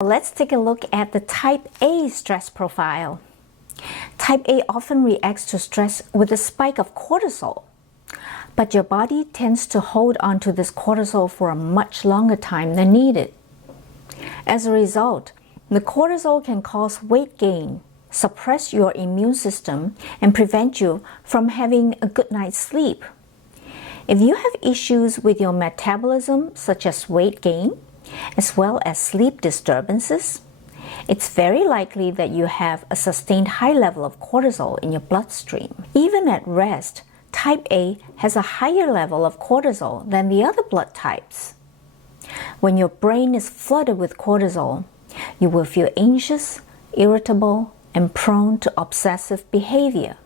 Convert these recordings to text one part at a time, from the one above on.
Let's take a look at the type A stress profile. Type A often reacts to stress with a spike of cortisol, but your body tends to hold on to this cortisol for a much longer time than needed. As a result, the cortisol can cause weight gain, suppress your immune system, and prevent you from having a good night's sleep. If you have issues with your metabolism, such as weight gain, as well as sleep disturbances, it's very likely that you have a sustained high level of cortisol in your bloodstream. Even at rest, type A has a higher level of cortisol than the other blood types. When your brain is flooded with cortisol, you will feel anxious, irritable, and prone to obsessive behavior.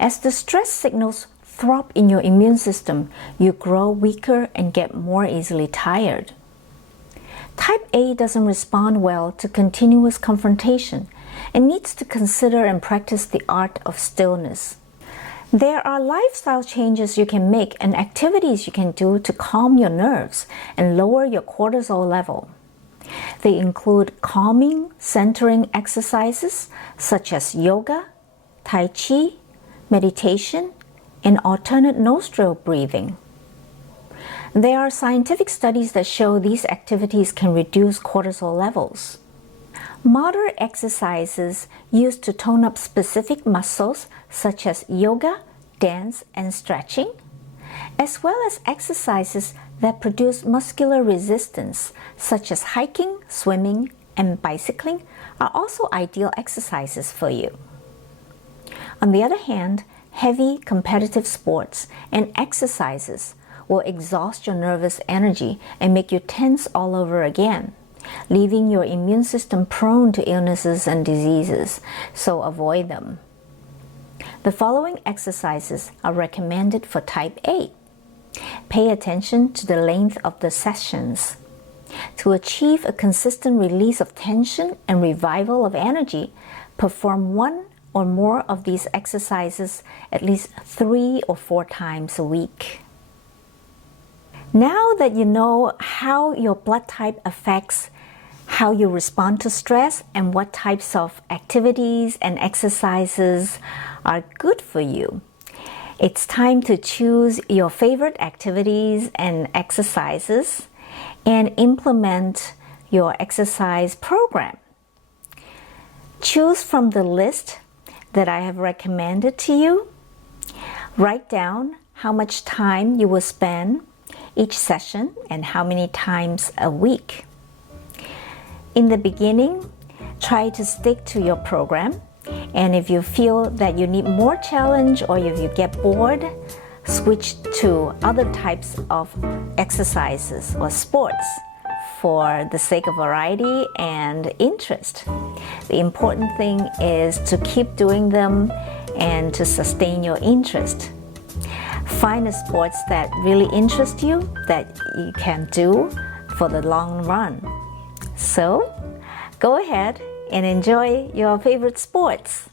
As the stress signals throb in your immune system, you grow weaker and get more easily tired. Type A doesn't respond well to continuous confrontation and needs to consider and practice the art of stillness. There are lifestyle changes you can make and activities you can do to calm your nerves and lower your cortisol level. They include calming, centering exercises such as yoga, tai chi, meditation, and alternate nostril breathing. There are scientific studies that show these activities can reduce cortisol levels. Moderate exercises used to tone up specific muscles such as yoga, dance, and stretching, as well as exercises that produce muscular resistance such as hiking, swimming, and bicycling are also ideal exercises for you. On the other hand, heavy competitive sports and exercises will exhaust your nervous energy and make you tense all over again, leaving your immune system prone to illnesses and diseases, so avoid them. The following exercises are recommended for type A. Pay attention to the length of the sessions. To achieve a consistent release of tension and revival of energy, perform one or more of these exercises at least 3 or 4 times a week. Now that you know how your blood type affects how you respond to stress and what types of activities and exercises are good for you, it's time to choose your favorite activities and exercises and implement your exercise program. Choose from the list that I have recommended to you. Write down how much time you will spend each session and how many times a week. In the beginning, try to stick to your program, and if you feel that you need more challenge or if you get bored, switch to other types of exercises or sports for the sake of variety and interest. The important thing is to keep doing them and to sustain your interest. Find the sports that really interest you, that you can do for the long run. So, go ahead and enjoy your favorite sports.